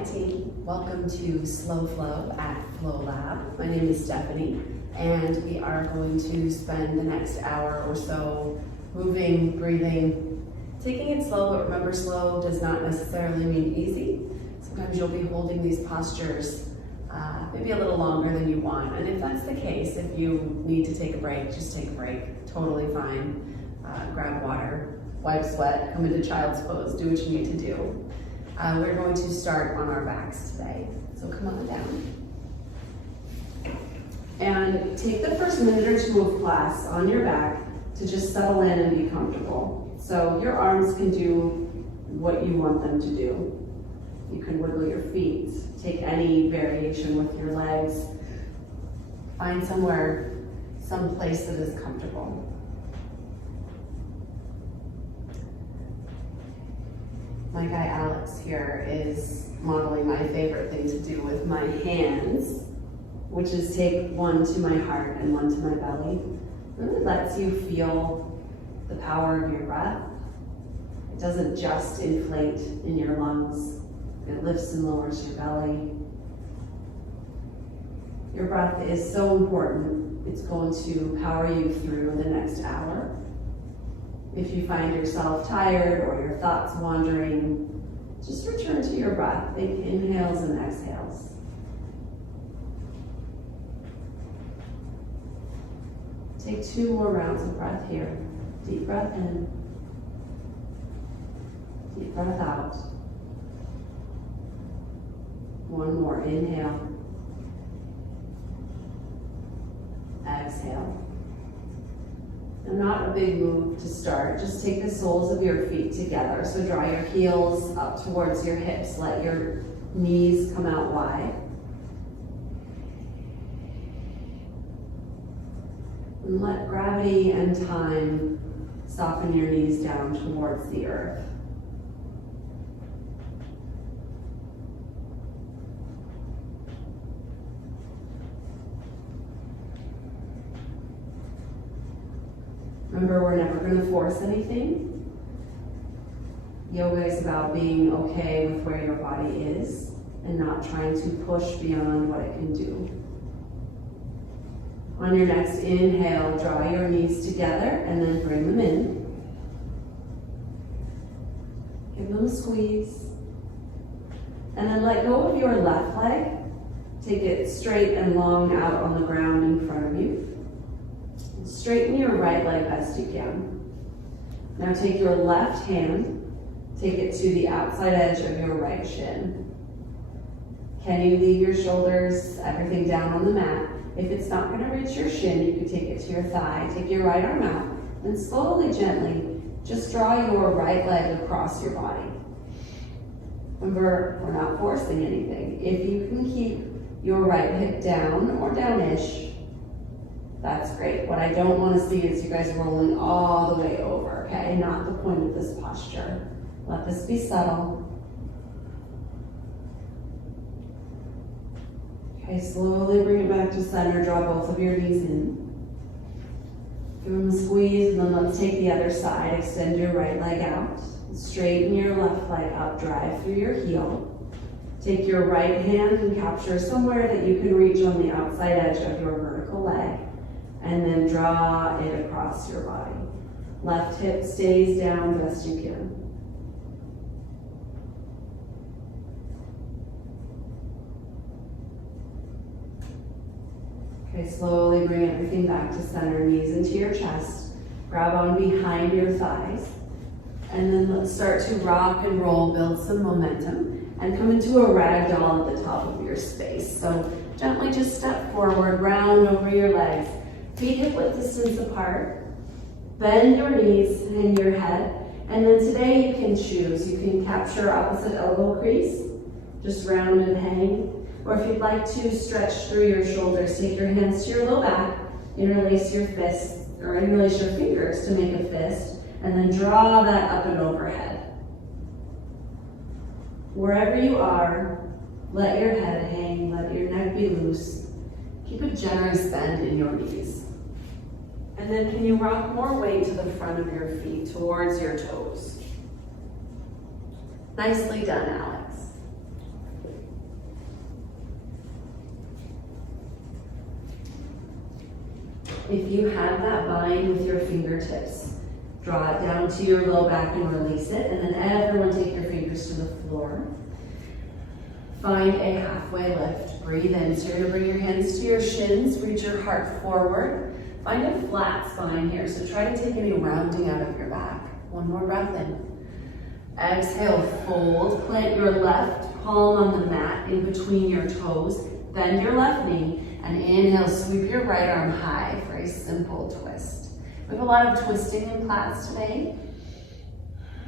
Hi team, welcome to Slow Flow at Flow Lab. My name is Stephanie and we are going to spend the next hour or so moving, breathing, taking it slow, but remember slow does not necessarily mean easy. Sometimes you'll be holding these postures maybe a little longer than you want, and if that's the case, if you need to take a break, just take a break, totally fine. Grab water, wipe sweat, come into child's pose, do what you need to do. We're going to start on our backs today, so come on down. And take the first minute or two of class on your back to just settle in and be comfortable. So your arms can do what you want them to do. You can wiggle your feet, take any variation with your legs. Find somewhere, some place that is comfortable. My guy Alex here is modeling my favorite thing to do with my hands, which is take one to my heart and one to my belly. It really lets you feel the power of your breath. It doesn't just inflate in your lungs. It lifts and lowers your belly. Your breath is so important. It's going to power you through the next hour. If you find yourself tired or your thoughts wandering, just return to your breath. Think inhales and exhales. Take 2 more rounds of breath here. Deep breath in. Deep breath out. 1 more, inhale. Exhale. And not a big move to start, just take the soles of your feet together. So draw your heels up towards your hips, let your knees come out wide. And let gravity and time soften your knees down towards the earth. Remember, we're never going to force anything. Yoga is about being okay with where your body is and not trying to push beyond what it can do. On your next inhale, draw your knees together and then bring them in. Give them a squeeze. And then let go of your left leg. Take it straight and long out on the ground in front of you. Straighten your right leg best you can. Now take your left hand, take it to the outside edge of your right shin. Can you leave your shoulders, everything down on the mat? If it's not going to reach your shin, you can take it to your thigh. Take your right arm out, and slowly, gently, just draw your right leg across your body. Remember, we're not forcing anything. If you can keep your right hip down or down-ish, that's great. What I don't want to see is you guys rolling all the way over, okay? Not the point of this posture. Let this be subtle. Okay, slowly bring it back to center. Draw both of your knees in. Give them a squeeze, and then let's take the other side. Extend your right leg out. Straighten your left leg up. Drive through your heel. Take your right hand and capture somewhere that you can reach on the outside edge of your vertical leg. And then draw it across your body. Left hip stays down best you can. Okay, slowly bring everything back to center, knees into your chest. Grab on behind your thighs. And then let's start to rock and roll, build some momentum, and come into a ragdoll at the top of your space. So gently just step forward, round over your legs. Feet hip-width distance apart. Bend your knees, hang your head. And then today you can choose. You can capture opposite elbow crease, just round and hang. Or if you'd like to stretch through your shoulders, take your hands to your low back, interlace your fists, or interlace your fingers to make a fist, and then draw that up and overhead. Wherever you are, let your head hang, let your neck be loose. Keep a generous bend in your knees. And then can you rock more weight to the front of your feet, towards your toes? Nicely done, Alex. If you have that bind with your fingertips, draw it down to your low back and release it, and then everyone take your fingers to the floor. Find a halfway lift. Breathe in. So you're going to bring your hands to your shins, reach your heart forward. Find a flat spine here. So try to take any rounding out of your back. One more breath in. Exhale, fold. Plant your left palm on the mat in between your toes. Bend your left knee. And inhale, sweep your right arm high for a simple twist. We have a lot of twisting in class today.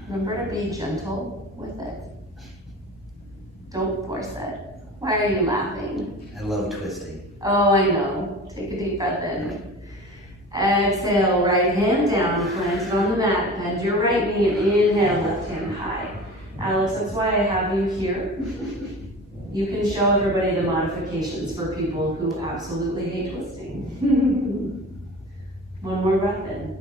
Remember to be gentle with it. Don't force it. Why are you laughing? I love twisting. Oh, I know. Take a deep breath in. Exhale, right hand down, plant it on the mat. Bend your right knee and inhale, left hand high. Alice, that's why I have you here. You can show everybody the modifications for people who absolutely hate twisting. One more breath in.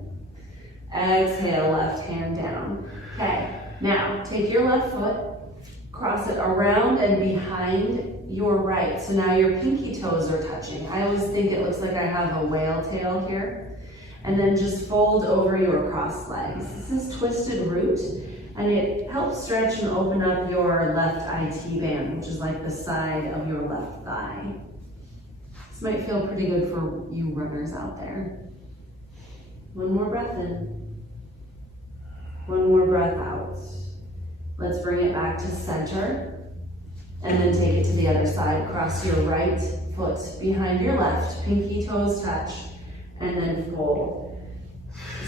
Exhale, left hand down. Okay, now take your left foot, cross it around and behind your right. So now your pinky toes are touching. I always think it looks like I have a whale tail here. And then just fold over your crossed legs. This is twisted root, and it helps stretch and open up your left IT band, which is like the side of your left thigh. This might feel pretty good for you runners out there. One more breath in. One more breath out. Let's bring it back to center, and then take it to the other side. Cross your right foot behind your left, pinky toes touch, and then fold.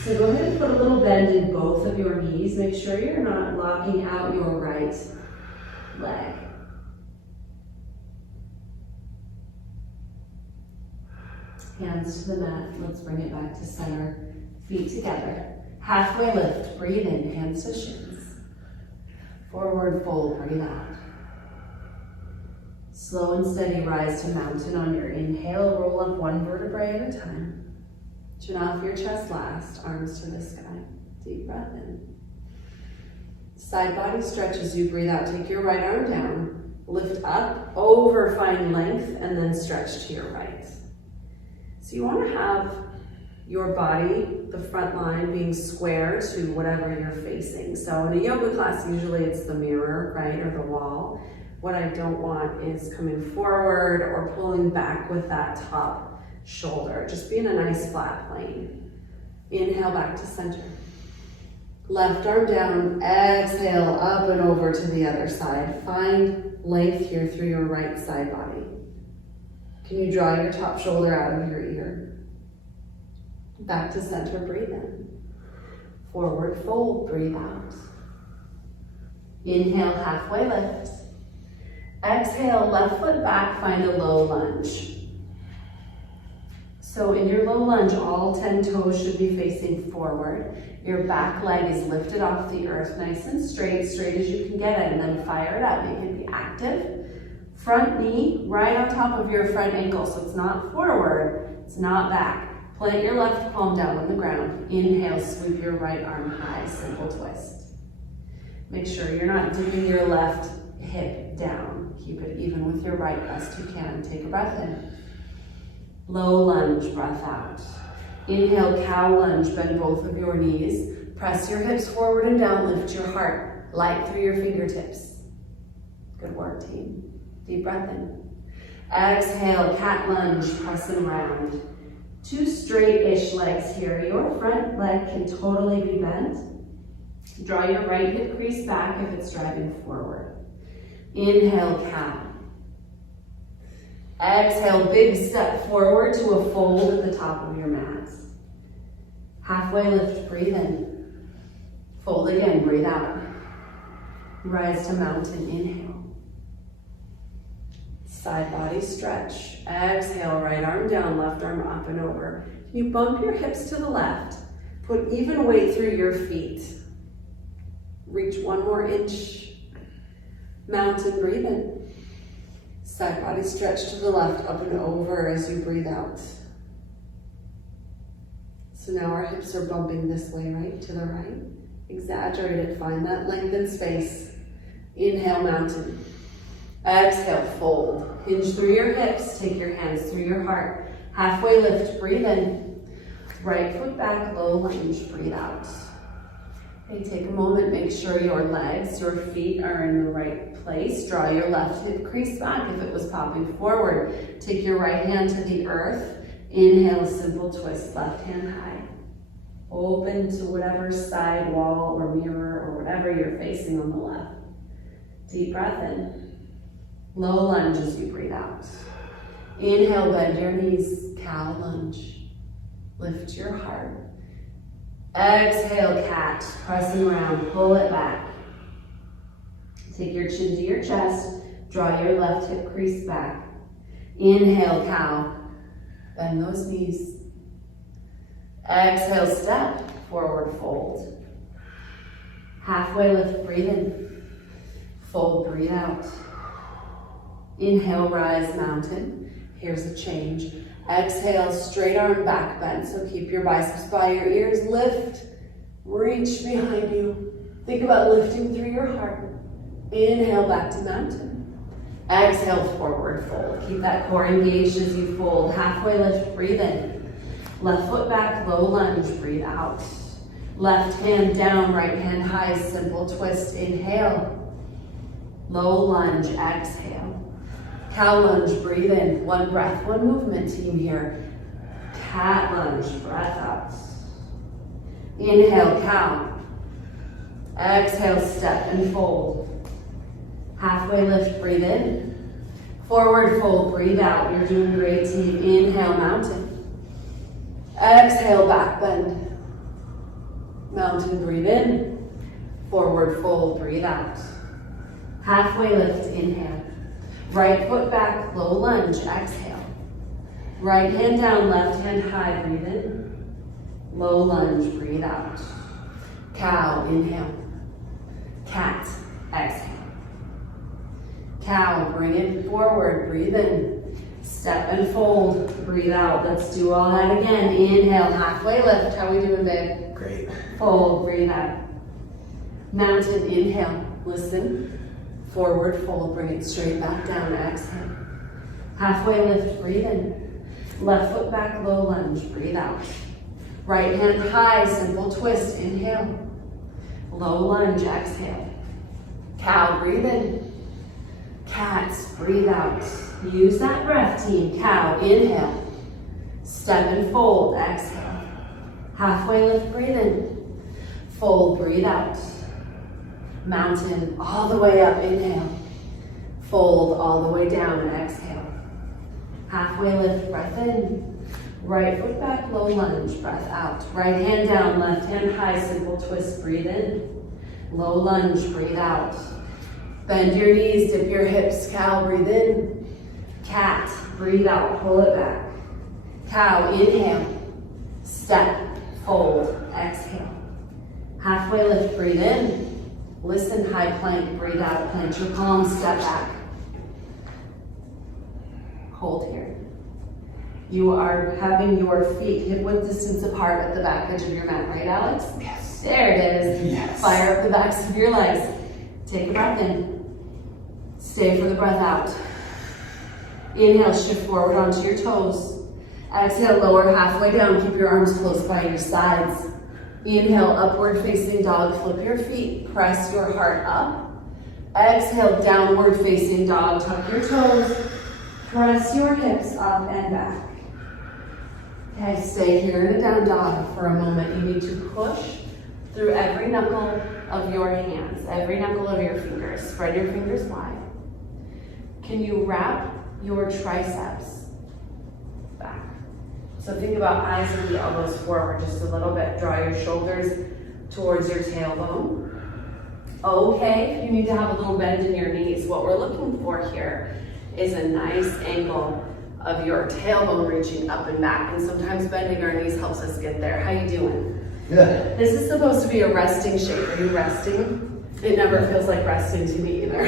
So go ahead and put a little bend in both of your knees. Make sure you're not locking out your right leg. Hands to the mat. Let's bring it back to center. Feet together. Halfway lift. Breathe in. Hands to shins. Forward fold. Breathe out. Slow and steady rise to mountain on your inhale. Roll up one vertebrae at a time. Chin off your chest last, arms to the sky. Deep breath in. Side body stretch as you breathe out. Take your right arm down. Lift up, over, find length, and then stretch to your right. So you want to have your body, the front line, being square to whatever you're facing. So in a yoga class, usually it's the mirror, right, or the wall. What I don't want is coming forward or pulling back with that top shoulder. Just be in a nice flat plane. Inhale back to center. Left arm down, exhale up and over to the other side. Find length here through your right side body. Can you draw your top shoulder out of your ear? Back to center, breathe in. Forward fold, breathe out. Inhale, halfway lift. Exhale, left foot back, find a low lunge. So in your low lunge, all 10 toes should be facing forward. Your back leg is lifted off the earth, nice and straight as you can get it, and then fire it up. Make it be active. Front knee right on top of your front ankle, so it's not forward, it's not back. Plant your left palm down on the ground. Inhale, sweep your right arm high, simple twist. Make sure you're not dipping your left hip down. Keep it even with your right best you can. Take a breath in. Low lunge, breath out. Inhale, cow lunge, bend both of your knees. Press your hips forward and down, lift your heart, light through your fingertips. Good work, team. Deep breath in. Exhale, cat lunge, press and round. Two straight-ish legs here. Your front leg can totally be bent. Draw your right hip crease back if it's driving forward. Inhale, cow. Exhale, big step forward to a fold at the top of your mat. Halfway lift, breathe in. Fold again, breathe out. Rise to mountain, inhale. Side body stretch. Exhale, right arm down, left arm up and over. You bump your hips to the left. Put even weight through your feet. Reach one more inch. Mountain, breathe in. Side body stretch to the left, up and over as you breathe out. So now our hips are bumping this way, right? To the right. Exaggerate it, find that length in space. Inhale, mountain. Exhale, fold. Hinge through your hips, take your hands through your heart. Halfway lift, breathe in. Right foot back, low lunge, breathe out. Okay, take a moment, make sure your legs, your feet are in the right place. Draw your left hip crease back if it was popping forward. Take your right hand to the earth. Inhale, simple twist, left hand high. Open to whatever side wall or mirror or whatever you're facing on the left. Deep breath in. Low lunge as you breathe out. Inhale, bend your knees, cow lunge. Lift your heart. Exhale, cat, pressing around, pull it back. Take your chin to your chest, draw your left hip crease back. Inhale, cow, bend those knees. Exhale, step, forward fold. Halfway lift, breathe in. Fold, breathe out. Inhale, rise, mountain. Here's a change. Exhale, straight arm back bend. So keep your biceps by your ears. Lift, reach behind you. Think about lifting through your heart. Inhale, back to mountain. Exhale, forward fold. Keep that core engaged as you fold. Halfway lift, breathe in. Left foot back, low lunge, breathe out. Left hand down, right hand high, simple twist. Inhale. Low lunge, exhale. Cow lunge, breathe in. One breath, one movement team here. Cat lunge, breath out. Inhale, cow. Exhale, step and fold. Halfway lift, breathe in. Forward fold, breathe out. You're doing great, team. Inhale, mountain. Exhale, back bend. Mountain, breathe in. Forward fold, breathe out. Halfway lift, inhale. Right foot back, low lunge, exhale. Right hand down, left hand high, breathe in. Low lunge, breathe out. Cow, inhale. Cat, exhale. Cow, bring it forward, breathe in. Step and fold, breathe out. Let's do all that again. Inhale, halfway lift. How we doing, babe? Great. Fold, breathe out. Mountain, inhale, listen. Forward fold, bring it straight back down, exhale. Halfway lift, breathe in. Left foot back, low lunge, breathe out. Right hand high, simple twist, inhale. Low lunge, exhale. Cow, breathe in. Cats, breathe out. Use that breath, team. Cow, inhale. Step and fold, exhale. Halfway lift, breathe in. Fold, breathe out. Mountain, all the way up, inhale. Fold, all the way down, exhale. Halfway lift, breath in. Right foot back, low lunge, breath out. Right hand down, left hand high, simple twist, breathe in. Low lunge, breathe out. Bend your knees, dip your hips, cow, breathe in. Cat, breathe out, pull it back. Cow, inhale. Step, fold, exhale. Halfway lift, breathe in. Listen, high plank, breathe out, plant your palms, step back. Hold here. You are having your feet hip width distance apart at the back edge of your mat, right, Alex? Yes. There it is. Yes. Fire up the backs of your legs. Take a breath in. Stay for the breath out. Inhale, shift forward onto your toes. Exhale, lower halfway down. Keep your arms close by your sides. Inhale, upward facing dog, flip your feet, press your heart up. Exhale, downward facing dog, tuck your toes, press your hips up and back. Okay, stay here in a down dog for a moment. You need to push through every knuckle of your hands, every knuckle of your fingers. Spread your fingers wide. Can you wrap your triceps back? So think about eyes and the elbows forward just a little bit. Draw your shoulders towards your tailbone. Okay, you need to have a little bend in your knees. What we're looking for here is a nice angle of your tailbone reaching up and back. And sometimes bending our knees helps us get there. How you doing? Good. This is supposed to be a resting shape. Are you resting? It never feels like resting to me either.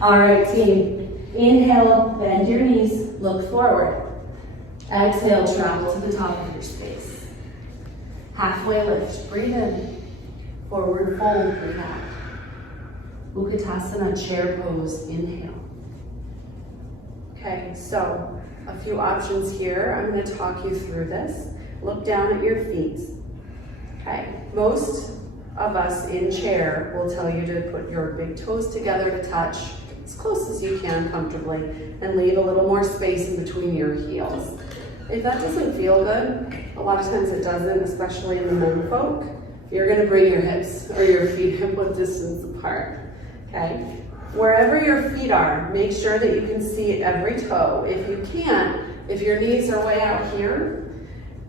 All right, team. Inhale, bend your knees, look forward. Exhale, travel to the top of your space. Halfway lift, breathe in. Forward fold, breathe out. Utkatasana, chair pose, inhale. Okay, so a few options here. I'm going to talk you through this. Look down at your feet. Okay, most of us in chair will tell you to put your big toes together to touch as close as you can comfortably and leave a little more space in between your heels. If that doesn't feel good, a lot of times it doesn't, especially in the men folk, you're gonna bring your hips or your feet hip-width distance apart, okay? Wherever your feet are, make sure that you can see every toe. If you can't, if your knees are way out here,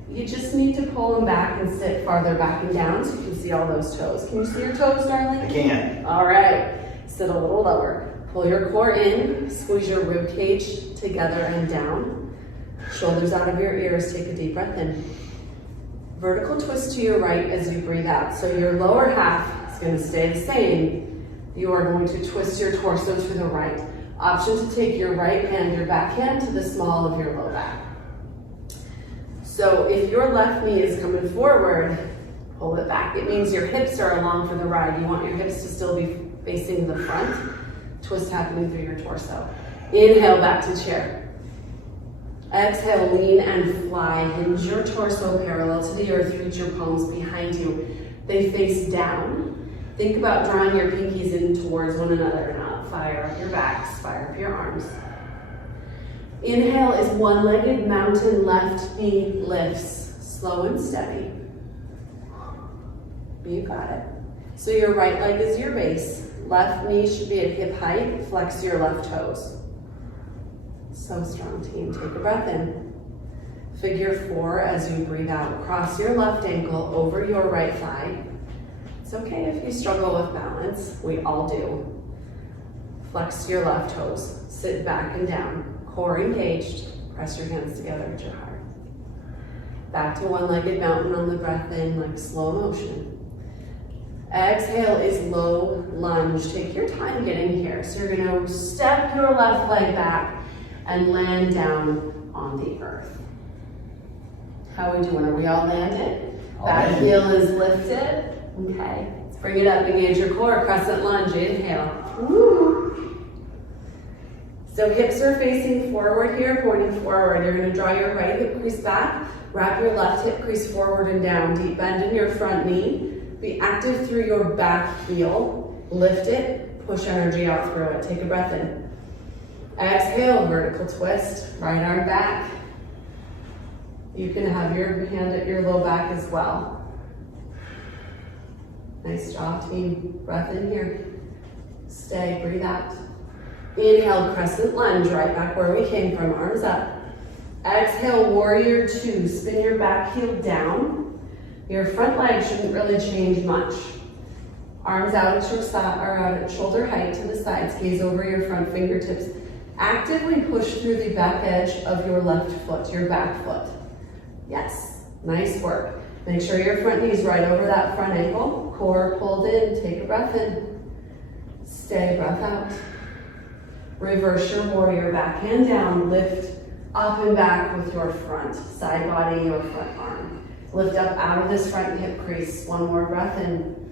you just need to pull them back and sit farther back and down so you can see all those toes. Can you see your toes, darling? I can. All right, sit a little lower. Pull your core in, squeeze your rib cage together and down. Shoulders out of your ears, take a deep breath in. Vertical twist to your right as you breathe out. So your lower half is going to stay the same. You are going to twist your torso to the right. Option to take your right hand, your back hand, to the small of your low back. So if your left knee is coming forward, pull it back. It means your hips are along for the ride. You want your hips to still be facing the front. Twist happening through your torso. Inhale back to chair. Exhale, lean and fly. Hinge your torso parallel to the earth. Reach your palms behind you. They face down. Think about drawing your pinkies in towards one another, not fire up your backs, fire up your arms. Inhale is one-legged mountain, left knee lifts. Slow and steady. You got it. So your right leg is your base. Left knee should be at hip height. Flex your left toes. So strong, team. Take a breath in. Figure 4 as you breathe out. Cross your left ankle over your right thigh. It's okay if you struggle with balance. We all do. Flex your left toes. Sit back and down. Core engaged. Press your hands together at your heart. Back to one-legged mountain on the breath in, like slow motion. Exhale is low lunge. Take your time getting here. So you're going to step your left leg back and land down on the earth. How are we doing? Are we all landed? Back heel is lifted. Okay. Let's bring it up. Engage your core. Crescent lunge. Inhale. Woo. So hips are facing forward here, pointing forward. You're going to draw your right hip crease back. Wrap your left hip crease forward and down. Deep bend in your front knee. Be active through your back heel. Lift it. Push energy out through it. Take a breath in. Exhale, vertical twist, right arm back. You can have your hand at your low back as well. Nice job, team. Breath in here. Stay, breathe out. Inhale, crescent lunge, right back where we came from, arms up. Exhale, warrior 2. Spin your back heel down. Your front leg shouldn't really change much. Arms out at your side, or out at shoulder height to the sides. Gaze over your front fingertips. Actively push through the back edge of your left foot, your back foot. Yes, nice work. Make sure your front knee is right over that front ankle. Core pulled in, take a breath in. Stay, breath out. Reverse your warrior, back hand down, lift up and back with your front side body, your front arm. Lift up out of this front hip crease. One more breath in.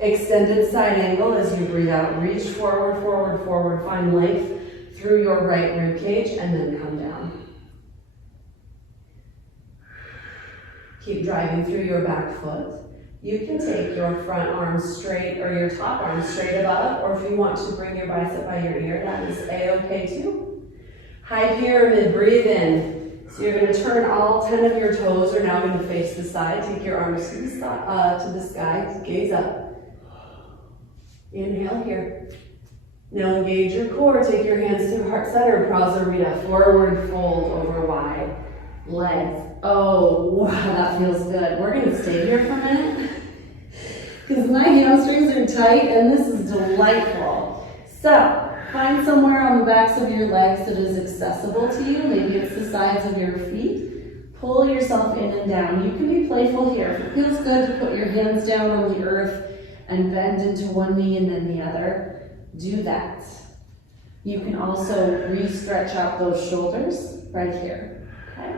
Extended side angle as you breathe out. Reach forward, forward, forward. Find length through your right rib cage and then come down. Keep driving through your back foot. You can take your front arm straight or your top arm straight above, or if you want to bring your bicep by your ear, that is a-okay too. High pyramid, breathe in. So you're going to turn all 10 of your toes are now going to face the side. Take your arms to the sky, gaze up. Inhale here. Now engage your core, take your hands to heart center, Prasarita, forward fold over wide. Legs. Oh, wow, that feels good. We're gonna stay here for a minute because my hamstrings are tight and this is delightful. So, find somewhere on the backs of your legs that is accessible to you. Maybe it's the sides of your feet. Pull yourself in and down. You can be playful here. If it feels good to put your hands down on the earth and bend into one knee and then the other, do that. You can also re-stretch out those shoulders right here, okay?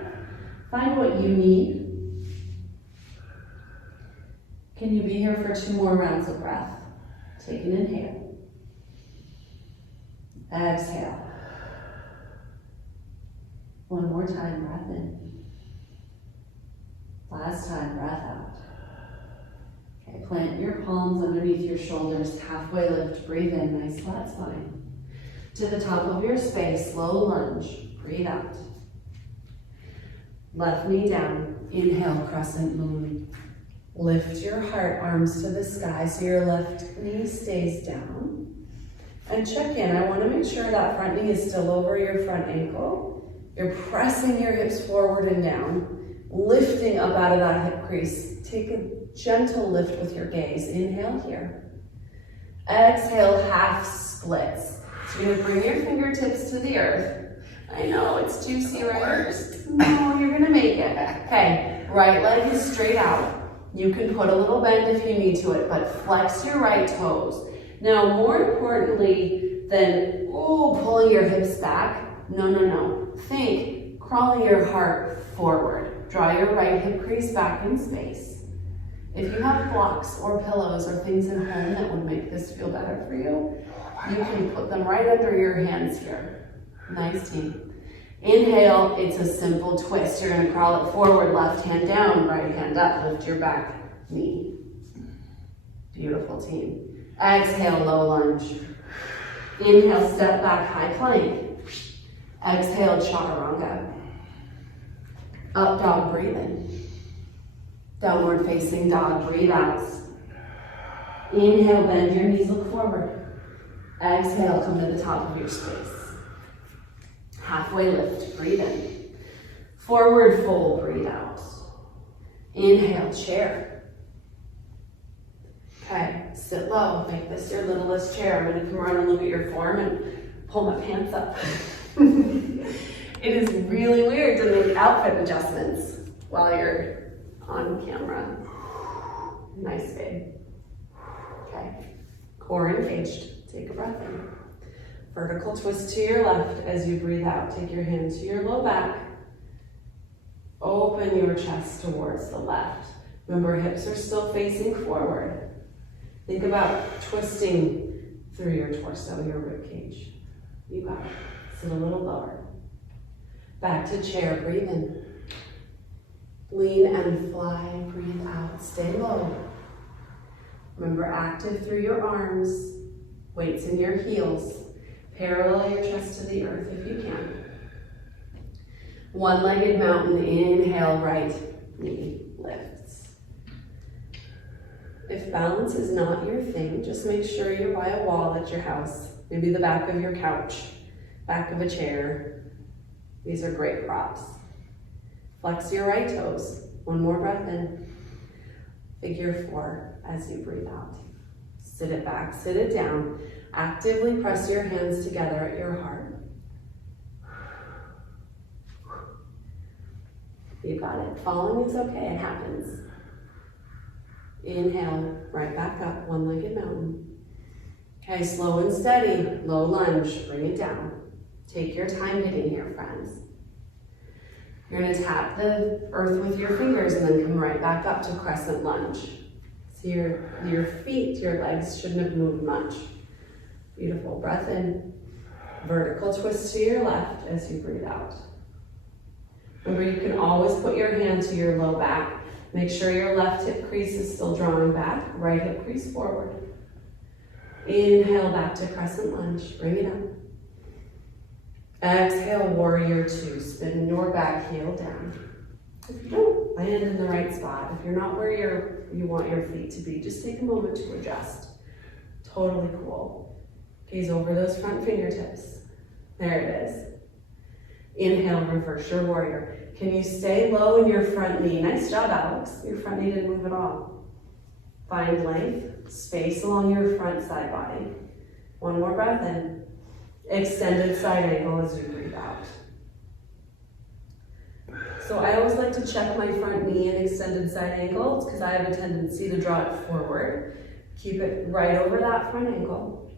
Find what you need. Can you be here for 2 more rounds of breath? Take an inhale. Exhale. One more time, breath in. Last time, breath out. Okay, plant your palms underneath your shoulders, halfway lift, breathe in, nice flat spine. To the top of your space, slow lunge, breathe out. Left knee down, inhale, crescent moon. Lift your heart, arms to the sky so your left knee stays down. And check in, I want to make sure that front knee is still over your front ankle. You're pressing your hips forward and down, lifting up out of that hip crease. Take a gentle lift with your gaze. Inhale here. Exhale, half splits. So you're gonna bring your fingertips to the earth. I know, it's juicy, right? No, you're gonna make it. Okay, right leg is straight out. You can put a little bend if you need to it, but flex your right toes. Now, more importantly than, pulling your hips back, no. Think crawling your heart forward. Draw your right hip crease back in space. If you have blocks or pillows or things at home that would make this feel better for you, you can put them right under your hands here. Nice team. Inhale, it's a simple twist. You're gonna crawl it forward, left hand down, right hand up, lift your back knee. Beautiful team. Exhale, low lunge. Inhale, step back, high plank. Exhale, chaturanga. Up dog, breathe in. Downward facing dog, breathe out. Inhale, bend your knees, look forward. Exhale, come to the top of your space. Halfway lift, breathe in. Forward fold, breathe out. Inhale, chair. Okay, sit low, make this your littlest chair. I'm gonna come around and look at your form and pull my pants up. It is really weird to make outfit adjustments while you're on camera. Nice, babe. Okay, core engaged. Take a breath in. Vertical twist to your left as you breathe out. Take your hand to your low back. Open your chest towards the left. Remember, hips are still facing forward. Think about twisting through your torso, your rib cage. You got it. Sit a little lower. Back to chair, breathe in. Lean and fly, breathe out, stay low. Remember, active through your arms, weights in your heels. Parallel your chest to the earth if you can. One-legged mountain, inhale, right knee lifts. If balance is not your thing, just make sure you're by a wall at your house. Maybe the back of your couch, back of a chair. These are great props. Flex your right toes. One more breath in. Figure 4 as you breathe out. Sit it back, sit it down. Actively press your hands together at your heart. You got it. Falling is okay, it happens. Inhale, right back up, one-legged mountain. Okay, slow and steady, low lunge, bring it down. Take your time getting here, friends. You're gonna tap the earth with your fingers and then come right back up to crescent lunge. So your feet, your legs shouldn't have moved much. Beautiful, breath in. Vertical twist to your left as you breathe out. Remember, you can always put your hand to your low back. Make sure your left hip crease is still drawing back, right hip crease forward. Inhale back to crescent lunge, bring it up. Exhale, warrior 2, spin your back heel down. If you don't land in the right spot, if you're not where you want your feet to be, just take a moment to adjust. Totally cool. Gaze over those front fingertips. There it is. Inhale, reverse your warrior. Can you stay low in your front knee? Nice job, Alex. Your front knee didn't move at all. Find length, space along your front side body. One more breath in. Extended side angle as you breathe out. So I always like to check my front knee and extended side angle because I have a tendency to draw it forward. Keep it right over that front ankle.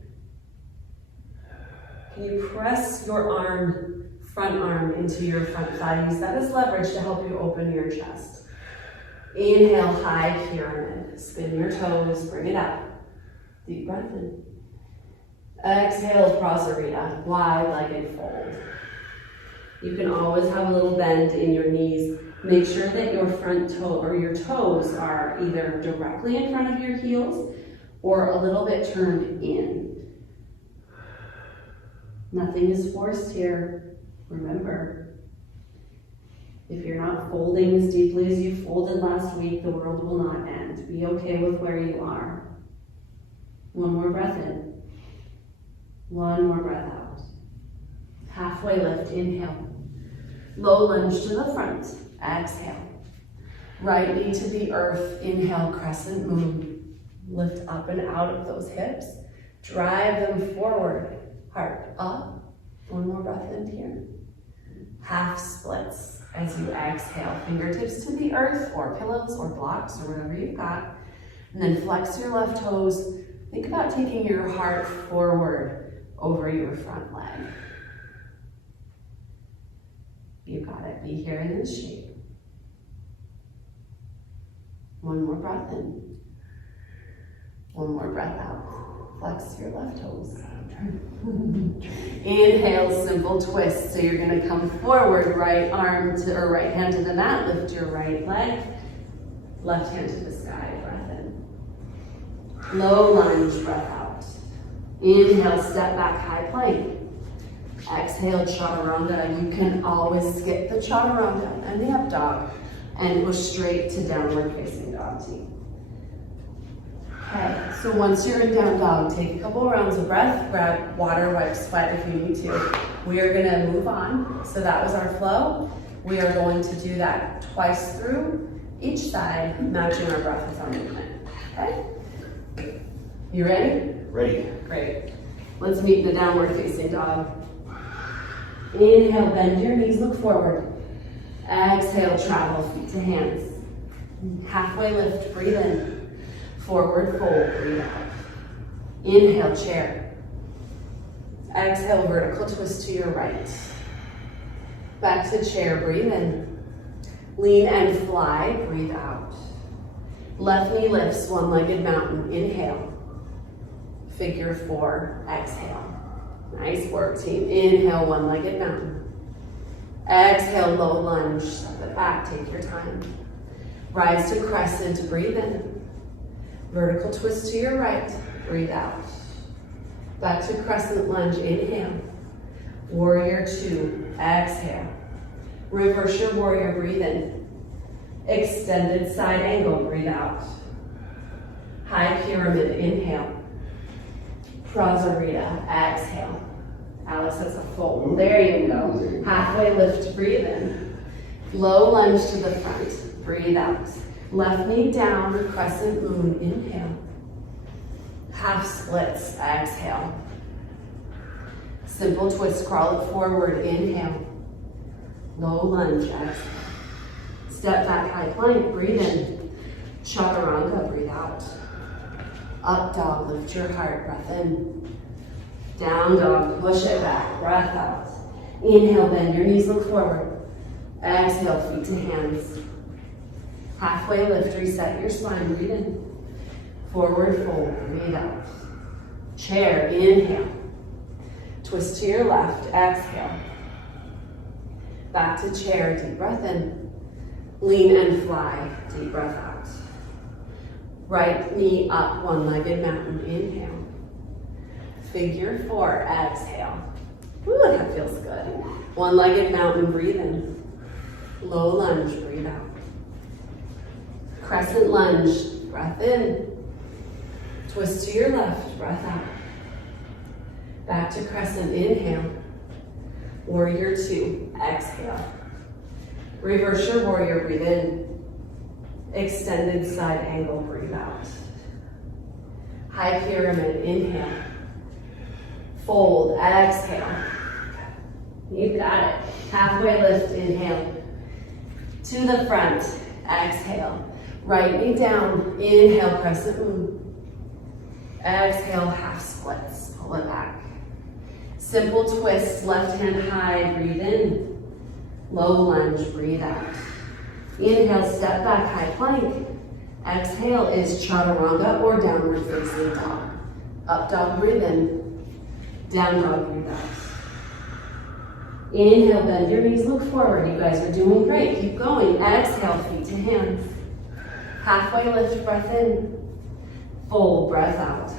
Can you press your front arm into your front thigh? Use that as leverage to help you open your chest. Inhale, high pyramid. Spin your toes, bring it up. Deep breath in. Exhale, Prasarita, wide-legged fold. You can always have a little bend in your knees. Make sure that your front toe or your toes are either directly in front of your heels or a little bit turned in. Nothing is forced here. Remember, if you're not folding as deeply as you folded last week, the world will not end. Be okay with where you are. One more breath in. One more breath out. Halfway lift, inhale. Low lunge to the front, exhale. Right knee to the earth, inhale, crescent moon. Lift up and out of those hips. Drive them forward, heart up. One more breath in here. Half splits as you exhale. Fingertips to the earth or pillows or blocks or whatever you've got. And then flex your left toes. Think about taking your heart forward over your front leg. You got it. Be here in this shape. One more breath in. One more breath out. Flex your left toes. Inhale, simple twist. So you're going to come forward, right arm to, or right hand to the mat. Lift your right leg. Left hand to the sky. Breath in. Low lunge, breath out. Inhale, step back, high plank. Exhale, chaturanga. You can always skip the chaturanga and the up dog and go straight to downward facing dog T. Okay, so once you're in down dog, take a couple rounds of breath, grab water, wipe sweat if you need to. We are gonna move on. So that was our flow. We are going to do that twice through each side, matching our breath with our movement. Okay? You ready? Ready. Great. Let's meet in the downward facing dog. Inhale, bend your knees, look forward. Exhale, travel, feet to hands. Halfway lift, breathe in. Forward fold, breathe out. Inhale, chair. Exhale, vertical twist to your right. Back to chair, breathe in. Lean and fly, breathe out. Left knee lifts, one-legged mountain, inhale. Figure four, exhale. Nice work, team. Inhale, one-legged mountain. Exhale, low lunge. Step it back, take your time. Rise to crescent, breathe in. Vertical twist to your right, breathe out. Back to crescent lunge, inhale. Warrior two, exhale. Reverse your warrior, breathe in. Extended side angle, breathe out. High pyramid, inhale. Prasarita, exhale. Alice has a fold. There you go. Halfway lift, breathe in. Low lunge to the front, breathe out. Left knee down, crescent moon, inhale. Half splits, exhale. Simple twist, crawl it forward, inhale. Low lunge, exhale. Step back, high plank, breathe in. Chaturanga, breathe out. Up dog, lift your heart, breath in. Down dog, push it back, breath out. Inhale, bend your knees, look forward. Exhale, feet to hands. Halfway lift, reset your spine, breathe in. Forward fold, breathe out. Chair, inhale. Twist to your left, exhale. Back to chair, deep breath in. Lean and fly, deep breath out. Right knee up, one-legged mountain, inhale. Figure four, exhale. Ooh, that feels good. One-legged mountain, breathe in. Low lunge, breathe out. Crescent lunge, breath in. Twist to your left, breath out. Back to crescent, inhale. Warrior two, exhale. Reverse your warrior, breathe in. Extended side angle, breathe out. High pyramid, inhale. Fold, exhale. You got it. Halfway lift, inhale. To the front, exhale. Right knee down, inhale, crescent moon. Exhale, half splits, pull it back. Simple twist, left hand high, breathe in. Low lunge, breathe out. Inhale, step back, high plank. Exhale is chaturanga or downward facing dog. Up dog, breathe in. Down dog, breathe out. Inhale, bend your knees, look forward. You guys are doing great. Keep going. Exhale, feet to hands. Halfway lift, breath in. Fold, breath out.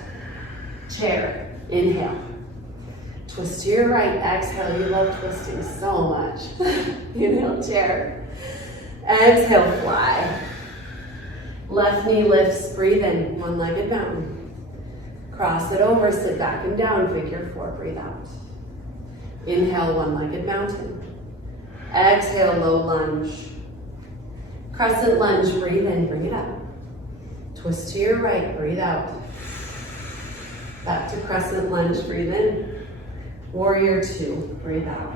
Chair, inhale. Twist to your right, exhale. You love twisting so much. Inhale, chair. Exhale, fly. Left knee lifts, breathe in, one-legged mountain. Cross it over, sit back and down, figure four, breathe out. Inhale, one-legged mountain. Exhale, low lunge. Crescent lunge, breathe in, bring it up. Twist to your right, breathe out. Back to crescent lunge, breathe in. Warrior two, breathe out.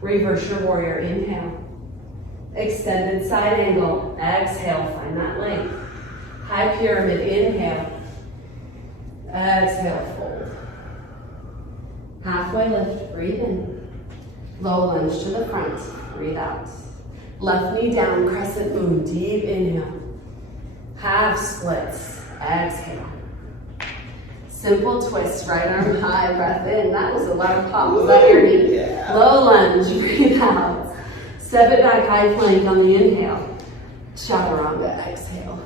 Reverse your warrior, inhale. Extended side angle, exhale, find that length. High pyramid, inhale. Exhale, fold. Halfway lift, breathe in. Low lunge to the front, breathe out. Left knee down, crescent moon, deep inhale. Half splits, exhale. Simple twist, right arm high, breath in. That was a loud pop, was that your knee? Yeah. Low lunge, breathe out. Step it back, high plank on the inhale. Chaturanga, exhale.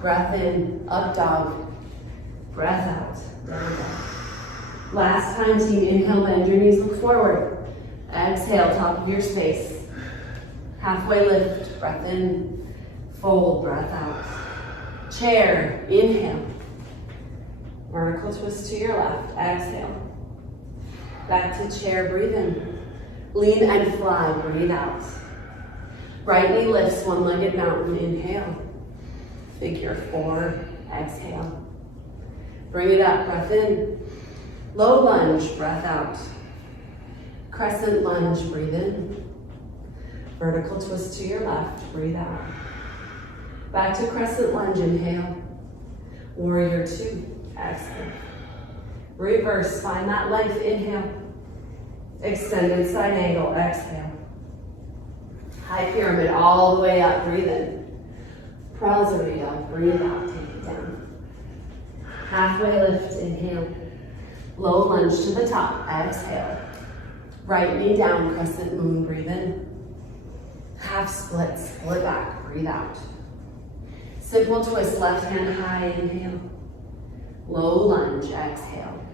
Breath in, up dog. Breath out, down dog. Last time, team, inhale, bend your knees, look forward. Exhale, top of your space. Halfway lift, breath in. Fold, breath out. Chair, inhale. Vertical twist to your left, exhale. Back to chair, breathe in. Lean and fly, breathe out. Right knee lifts, one-legged mountain, inhale. Figure four, exhale. Bring it up, breath in. Low lunge, breath out. Crescent lunge, breathe in. Vertical twist to your left, breathe out. Back to crescent lunge, inhale. Warrior two, exhale. Reverse, find that length, inhale. Extended side angle, exhale. High pyramid all the way up, breathe in. Prasarita, breathe out, take it down. Halfway lift, inhale. Low lunge to the top, exhale. Right knee down, crescent moon, breathe in. Half split, split back, breathe out. Simple twist, left hand high, inhale. Low lunge, exhale.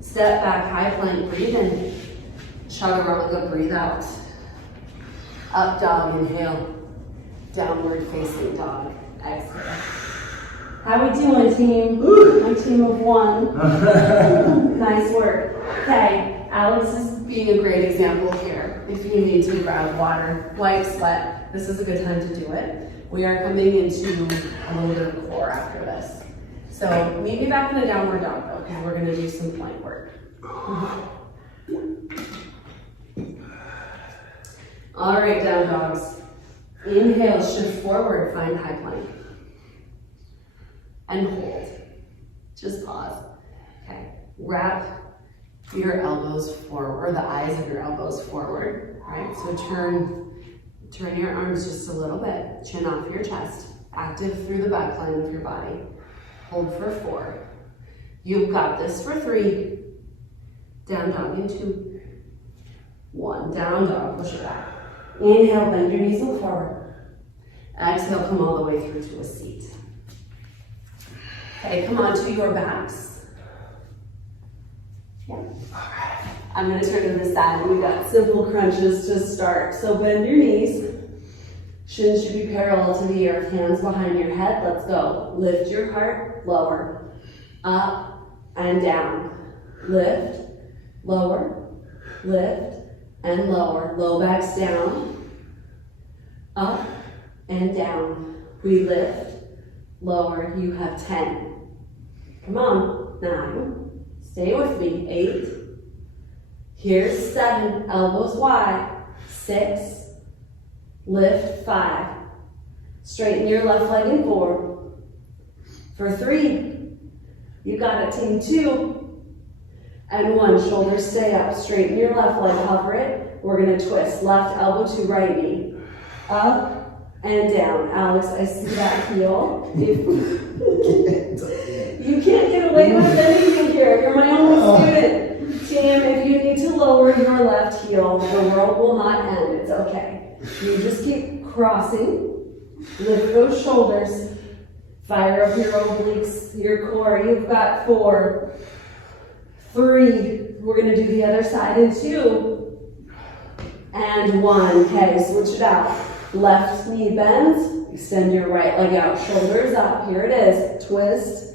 Step back, high plank, breathe in. Chaturanga, breathe out. Up dog, inhale. Downward facing dog, exhale. How we doing, team? My team of one. Nice work. Okay, Alex is being a great example here. If you need to grab water, wipe, sweat, this is a good time to do it. We are coming into a little bit of core after this. So meet me back in the downward dog though, because we're gonna do some plank work. All right, down dogs. Inhale, shift forward, find high plank. And hold. Just pause. Okay, wrap your elbows forward, or the eyes of your elbows forward. All right, so turn your arms just a little bit. Chin off your chest. Active through the back line of your body. Hold for 4. You've got this for 3. Down dog in 2. 1. Down dog, push it back. Inhale, bend your knees, look forward. Exhale, come all the way through to a seat. Okay, come on to your backs. Yeah. I'm gonna turn to the side. We've got simple crunches to start. So bend your knees. Shins should be parallel to the earth. Hands behind your head. Let's go. Lift your heart, lower. Up and down. Lift, lower, lift, and lower. Low backs down. Up and down. We lift, lower. You have 10. Come on. 9. Stay with me. 8. Here's 7. Elbows wide. 6. Lift. 5. Straighten your left leg in 4. For 3. You got it, team. 2. And 1. Shoulders stay up. Straighten your left leg. Hover it. We're going to twist. Left elbow to right knee. Up and down. Alex, I see that heel. You can't get away with anything here. You're my only student. Team, if you need to lower your left heel, the world will not end. It's okay. You just keep crossing. Lift those shoulders. Fire up your obliques, your core. You've got 4, 3. We're going to do the other side in 2. And 1. Okay, switch it out. Left knee bends. Extend your right leg out. Shoulders up. Here it is. Twist,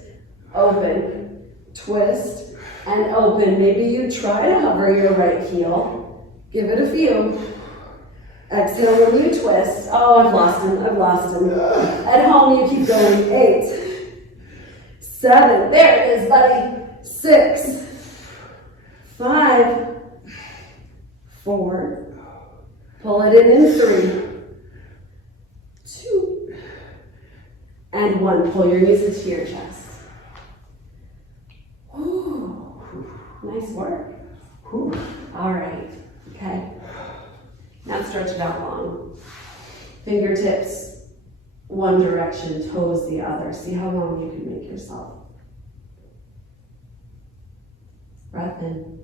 open, twist, and open. Maybe you try to hover your right heel. Give it a few. Exhale when you twist. Oh, I've lost him. At home, you keep going. 8, 7. There it is, buddy. 6, 5, 4. Pull it in 3, 2, and 1. Pull your knees into your chest. Ooh, nice work. Ooh. All right. Okay. Now stretch it out long. Fingertips one direction, toes the other. See how long you can make yourself. Breath in.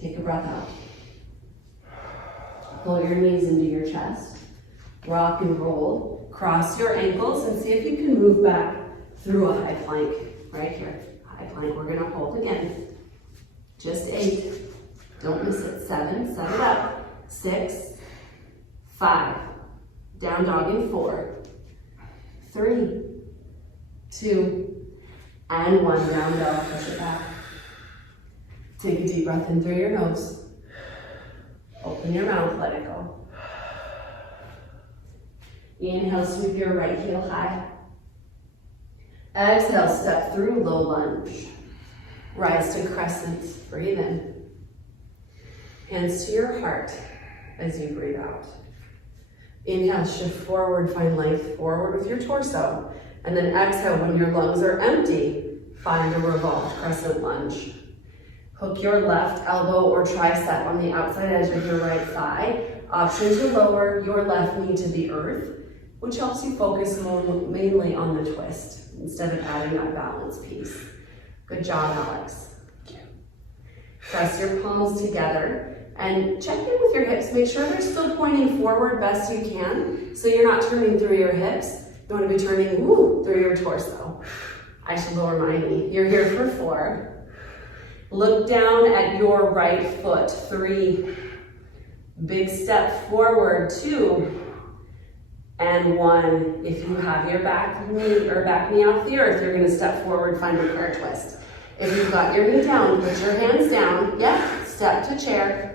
Take a breath out. Pull your knees into your chest. Rock and roll. Cross your ankles and see if you can move back through a high plank. Right here. High plank. We're going to hold again. Just 8. Don't miss it. 7. Set it up. 6, 5, down dog in 4, 3, 2, and 1, down dog, push it back. Take a deep breath in through your nose. Open your mouth, let it go. Inhale, sweep your right heel high. Exhale, step through low lunge. Rise to crescent, breathe in. Hands to your heart as you breathe out. Inhale, shift forward, find length forward with your torso. And then exhale, when your lungs are empty, find a revolved crescent lunge. Hook your left elbow or tricep on the outside edge of your right thigh. Option to lower your left knee to the earth, which helps you focus mainly on the twist instead of adding that balance piece. Good job, Alex. Press your palms together and check in with your hips. Make sure they're still pointing forward best you can, so you're not turning through your hips. You want to be turning through your torso. I should lower my knee. You're here for 4. Look down at your right foot. 3. Big step forward. 2. And 1. If you have your back knee off the earth, you're going to step forward, find your prayer twist. If you've got your knee down, put your hands down. Yep, step to chair.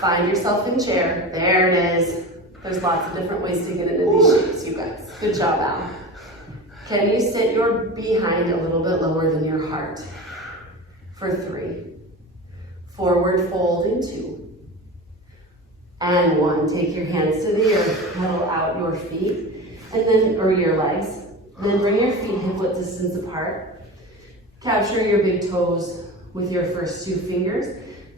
Find yourself in chair. There it is. There's lots of different ways to get into these shapes, you guys. Good job, Al. Can you sit your behind a little bit lower than your heart? For 3. Forward fold in 2. And 1. Take your hands to the earth. Pedal out your feet, and then, or your legs. Then bring your feet hip-width distance apart. Capture your big toes with your first 2 fingers.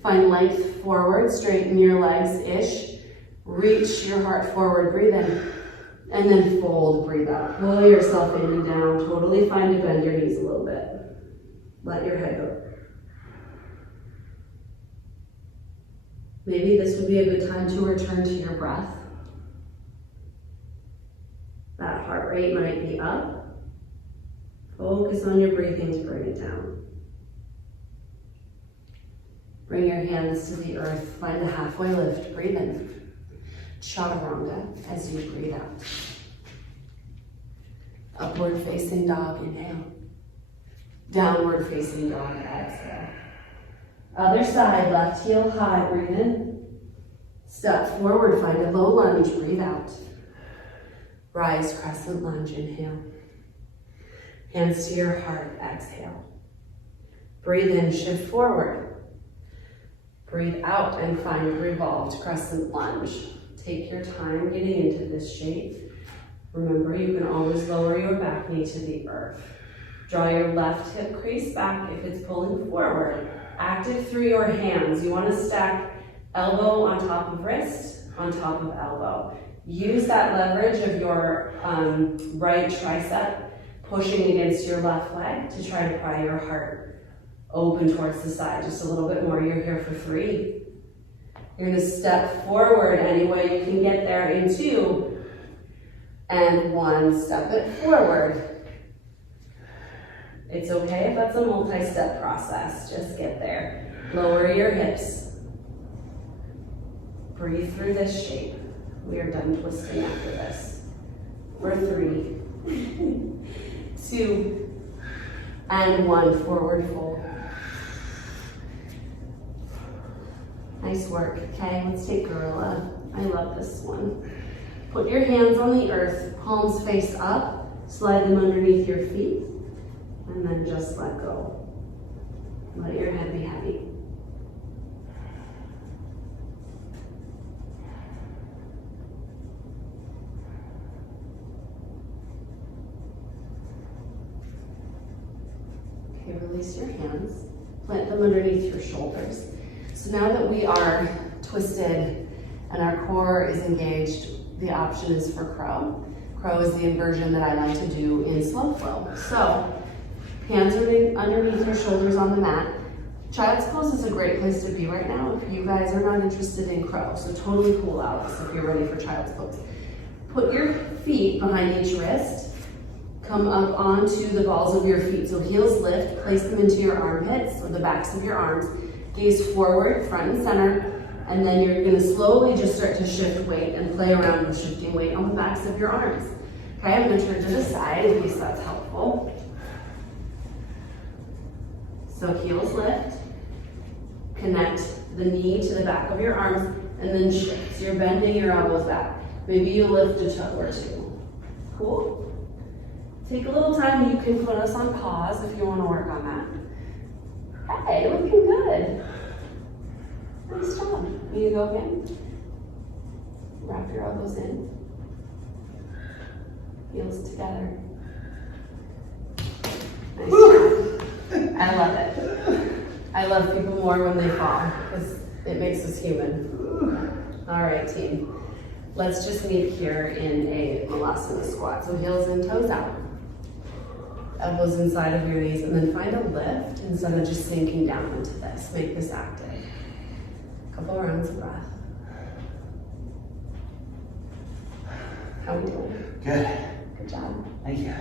Find length forward, straighten your legs-ish. Reach your heart forward, breathe in. And then fold, breathe out. Pull yourself in and down. Totally fine to bend your knees a little bit. Let your head go. Maybe this would be a good time to return to your breath. That heart rate might be up. Focus on your breathing to bring it down. Bring your hands to the earth. Find a halfway lift. Breathe in. Chaturanga as you breathe out. Upward facing dog. Inhale. Downward facing dog. Exhale. Other side. Left heel high. Breathe in. Step forward. Find a low lunge. Breathe out. Rise crescent lunge. Inhale. Hands to your heart, exhale. Breathe in, shift forward. Breathe out and find revolved crescent lunge. Take your time getting into this shape. Remember, you can always lower your back knee to the earth. Draw your left hip crease back if it's pulling forward. Active through your hands. You want to stack elbow on top of wrist, on top of elbow. Use that leverage of your right tricep pushing against your left leg to try to pry your heart open towards the side. Just a little bit more. You're here for 3. You're gonna step forward any way you can get there in 2. And 1, step it forward. It's okay if that's a multi-step process. Just get there. Lower your hips. Breathe through this shape. We are done twisting after this. For 3, 2, and 1. Forward fold. Nice work. Okay, let's take gorilla. I love this one. Put your hands on the earth, palms face up, slide them underneath your feet, and then just let go. Let your head be heavy. Okay, release your hands, plant them underneath your shoulders. So now that we are twisted and our core is engaged, the option is for crow. Crow is the inversion that I like to do in slow flow. So, hands are underneath your shoulders on the mat. Child's pose is a great place to be right now if you guys are not interested in crow. So totally cool out if you're ready for child's pose. Put your feet behind each wrist. Come up onto the balls of your feet. So heels lift, place them into your armpits or the backs of your arms. Gaze forward, front and center. And then you're gonna slowly just start to shift weight and play around with shifting weight on the backs of your arms. Okay, I'm gonna turn to the side in case that's helpful. So heels lift, connect the knee to the back of your arms, and then shift. So you're bending your elbows back. Maybe you lift a toe or 2. Cool? Take a little time, you can put us on pause if you wanna work on that. Hey, looking good. Nice job. You go again. Wrap your elbows in. Heels together. Nice job. I love it. I love people more when they fall because it makes us human. All right, team. Let's just meet here in a Malasana squat. So heels in, toes out. Elbows inside of your knees, and then find a lift instead of just sinking down into this. Make this active. Couple rounds of breath. How are we doing? Good. Good job. Thank you.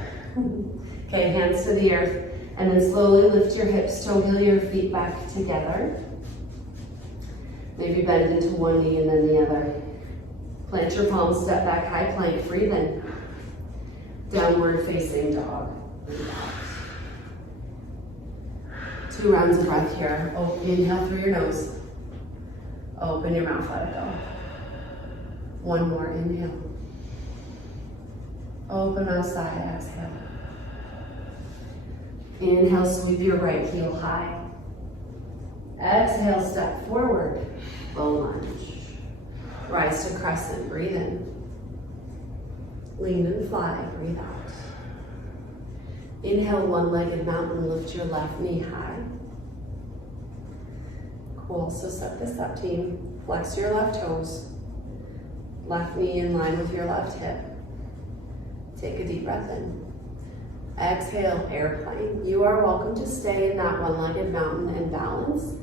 Okay, hands to the earth, and then slowly lift your hips, toe heel your feet back together. Maybe bend into one knee and then the other. Plant your palms, step back, high plank, breathe in. Downward facing dog. Breathe out. 2 rounds of breath here. Oh, inhale through your nose. Open your mouth, let it go. 1 more, inhale. Open mouth side, exhale. Inhale, sweep your right heel high. Exhale, step forward, low lunge. Rise to crescent, breathe in. Lean and fly, breathe out. Inhale, one-legged mountain, lift your left knee high. Cool, so set this up, team. Flex your left toes. Left knee in line with your left hip. Take a deep breath in. Exhale, airplane. You are welcome to stay in that one-legged mountain and balance.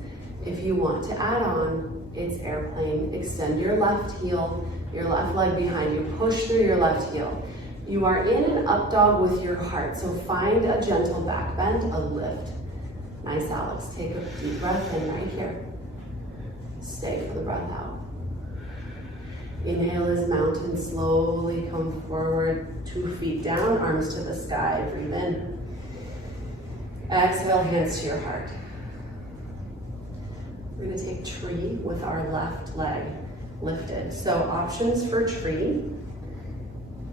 If you want to add on, it's airplane. Extend your left heel, your left leg behind you. Push through your left heel. You are in an up dog with your heart, so find a gentle back bend, a lift. Nice, Alex. Take a deep breath in right here. Stay for the breath out. Inhale as mountain, slowly come forward, 2 feet down, arms to the sky, breathe in. Exhale, hands to your heart. We're gonna take tree with our left leg lifted. So options for tree.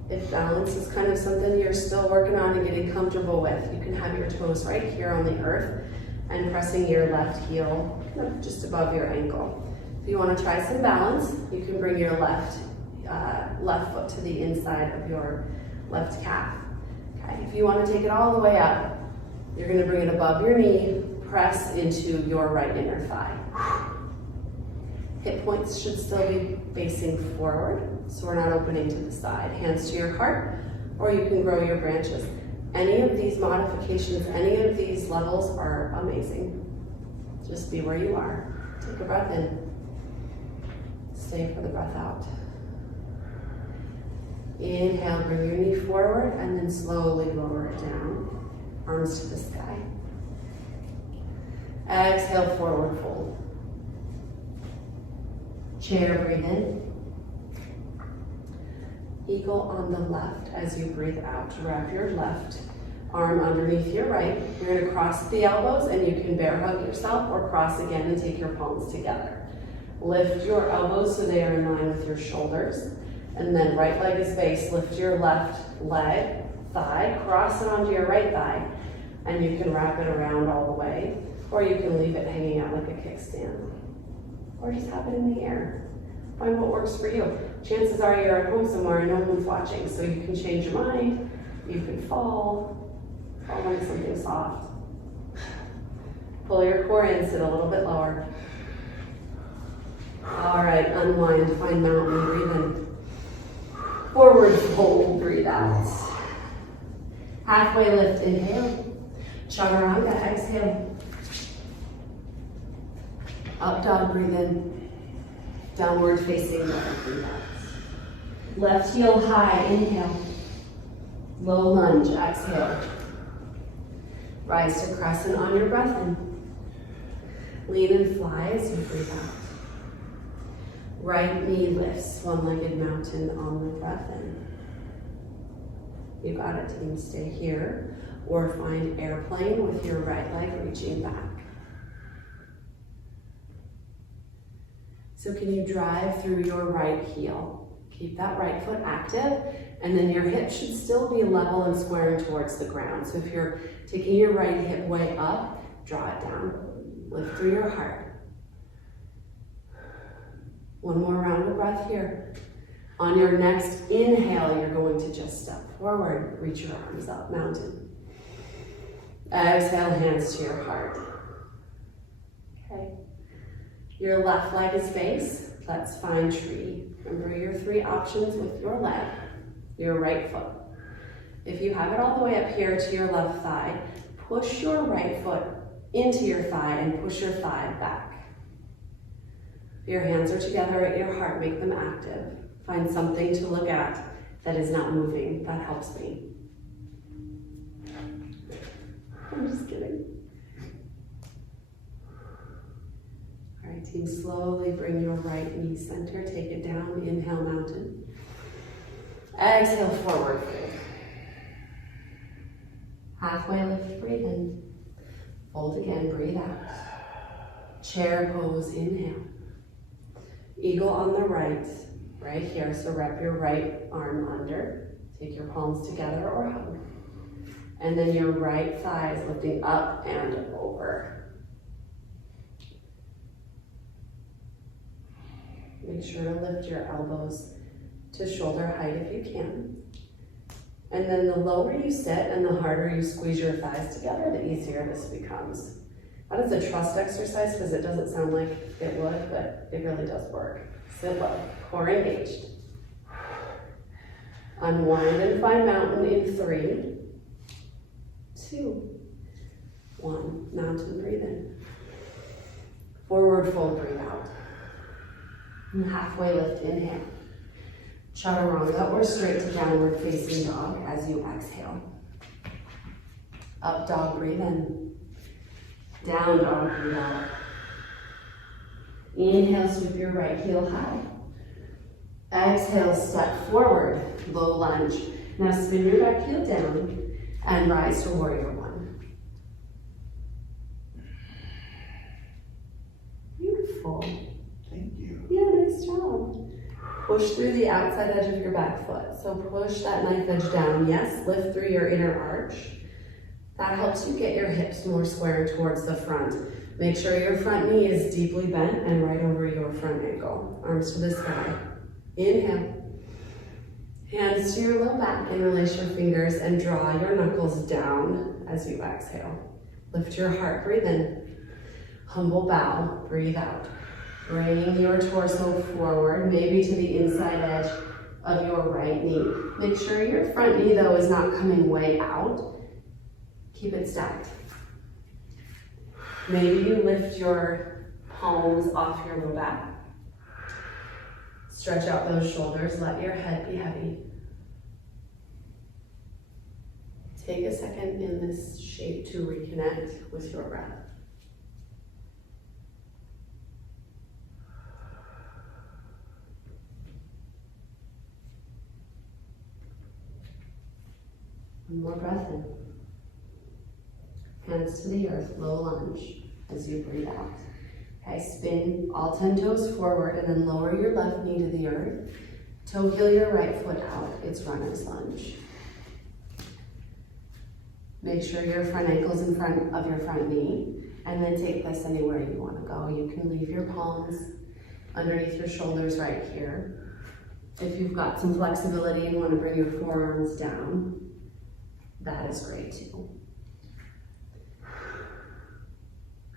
If balance is kind of something you're still working on and getting comfortable with, you can have your toes right here on the earth and pressing your left heel just above your ankle. If you want to try some balance, you can bring your left foot to the inside of your left calf. Okay. If you want to take it all the way up, you're going to bring it above your knee, press into your right inner thigh. Hip points should still be facing forward. so we're not opening to the side. Hands to your heart, or you can grow your branches. Any of these modifications, any of these levels are amazing. Just be where you are. Take a breath in. Stay for the breath out. Inhale, bring your knee forward, and then slowly lower it down. Arms to the sky. Exhale, forward fold. Chair, breathe in. Eagle on the left as you breathe out. Wrap your left arm underneath your right. You're gonna cross the elbows and you can bear hug yourself or cross again and take your palms together. Lift your elbows so they are in line with your shoulders. And then right leg is base. Lift your left leg, thigh, cross it onto your right thigh. And you can wrap it around all the way. Or you can leave it hanging out like a kickstand. Or just have it in the air. Find what works for you. Chances are you're at home somewhere and no one's watching, so you can change your mind. You can fall into something soft. Pull your core in, sit a little bit lower. All right, unwind, find mountain, breathe in. Forward fold, breathe out. Halfway lift, inhale. Chaturanga, exhale. Up dog, breathe in. Downward facing dog, breathe out. Left heel high, inhale. Low lunge, exhale. Rise to crescent on your breath in. Lean and fly as you breathe out. Right knee lifts, one-legged mountain on the breath in. You got it, team. Stay here or find airplane with your right leg reaching back. So can you drive through your right heel? Keep that right foot active, and then your hip should still be level and squaring towards the ground. So if you're taking your right hip way up, draw it down. Lift through your heart. One more round of breath here. On your next inhale, you're going to just step forward, reach your arms up, mountain. Exhale, hands to your heart. Okay. Your left leg is base. Let's find tree. Remember your 3 options with your leg, your right foot. If you have it all the way up here to your left thigh, push your right foot into your thigh and push your thigh back. If your hands are together at your heart, make them active. Find something to look at that is not moving. That helps me. I'm just kidding. All right, team, slowly bring your right knee center. Take it down. Inhale, mountain. Exhale, forward fold. Halfway lift, breathe in. Fold again, breathe out. Chair pose, inhale. Eagle on the right here. So wrap your right arm under. Take your palms together or hug. And then your right thigh is lifting up and over. Make sure to lift your elbows to shoulder height if you can. And then the lower you sit and the harder you squeeze your thighs together, the easier this becomes. That is a trust exercise because it doesn't sound like it would, but it really does work. Sit low, core engaged. Unwind and find mountain in 3, 2, 1. Mountain, breathe in. Forward fold, breathe out. And halfway lift, inhale. Chaturanga or straight to downward facing dog as you exhale. Up dog, breathe in. Down dog, breathe out. Inhale, sweep your right heel high. Exhale, step forward, low lunge. Now spin your back heel down and rise to warrior 1. Beautiful. Thank you. Yeah, nice job. Push through the outside edge of your back foot. So push that knife edge down. Yes, lift through your inner arch. That helps you get your hips more square towards the front. Make sure your front knee is deeply bent and right over your front ankle. Arms to the sky. Inhale. Hands to your low back. Interlace your fingers and draw your knuckles down as you exhale. Lift your heart. Breathe in. Humble bow. Breathe out. Bring your torso forward, maybe to the inside edge of your right knee. Make sure your front knee though is not coming way out. Keep it stacked. Maybe you lift your palms off your low back. Stretch out those shoulders, let your head be heavy. Take a second in this shape to reconnect with your breath. One more breath in. Hands to the earth, low lunge as you breathe out. Okay, spin all 10 toes forward and then lower your left knee to the earth. Toe heel your right foot out. It's runner's lunge. Make sure your front ankle's in front of your front knee, and then take this anywhere you want to go. You can leave your palms underneath your shoulders right here. If you've got some flexibility and want to bring your forearms down, that is great too.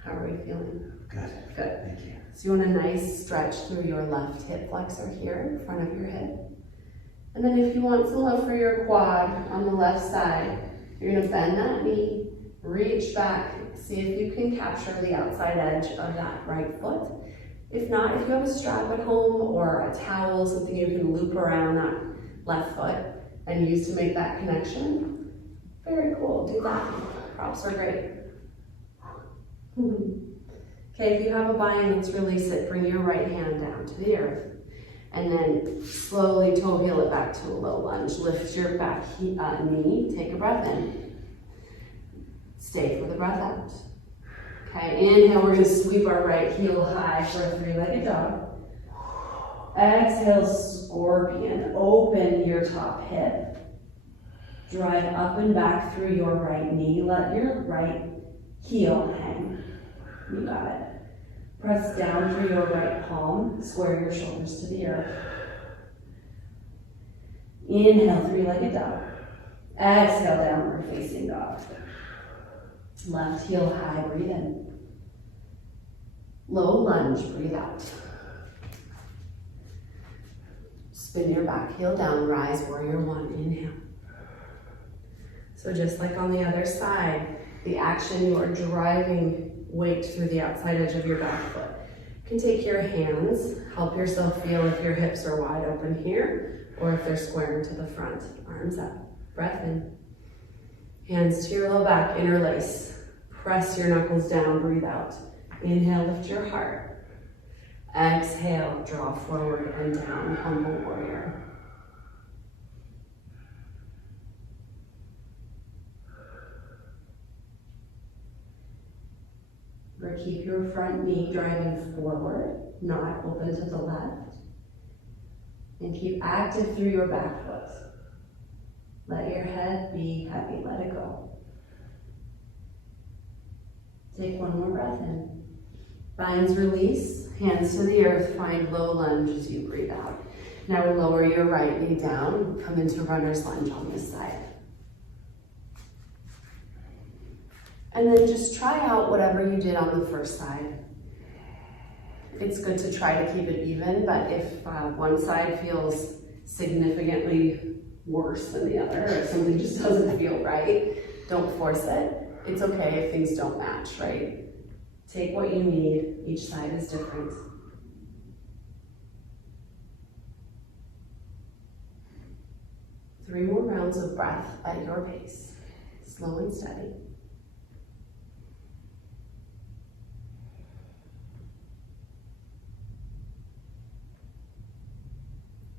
How are we feeling? Good. Good. Thank you. So you want a nice stretch through your left hip flexor here in front of your head. And then if you want some love for your quad on the left side, you're going to bend that knee, reach back, see if you can capture the outside edge of that right foot. If not, if you have a strap at home or a towel, something you can loop around that left foot and use to make that connection, very cool, do that. Props are great. Okay, if you have a bind, let's release it. Bring your right hand down to the earth. And then slowly toe heel it back to a low lunge. Lift your back knee, take a breath in. Stay for the breath out. Okay, inhale, we're gonna sweep our right heel high for a three-legged dog. Exhale, scorpion. Open your top hip. Drive up and back through your right knee. Let your right heel hang. You got it. Press down through your right palm. Square your shoulders to the earth. Inhale, three-legged dog. Exhale, downward facing dog. Left heel high, breathe in. Low lunge, breathe out. Spin your back heel down, rise, warrior one, inhale. So just like on the other side, the action, you are driving weight through the outside edge of your back foot. You can take your hands, help yourself feel if your hips are wide open here or if they're squaring to the front. Arms up, breath in. Hands to your low back, interlace. Press your knuckles down, breathe out. Inhale, lift your heart. Exhale, draw forward and down, humble warrior. Or keep your front knee driving forward, not open to the left. And keep active through your back foot. Let your head be heavy, let it go. Take one more breath in. Binds release, hands to the earth, find low lunge as you breathe out. Now lower your right knee down, come into runner's lunge on this side. And then just try out whatever you did on the first side. It's good to try to keep it even, but if one side feels significantly worse than the other, or if something just doesn't feel right, don't force it. It's okay if things don't match, right? Take what you need. Each side is different. Three more rounds of breath at your pace, slow and steady.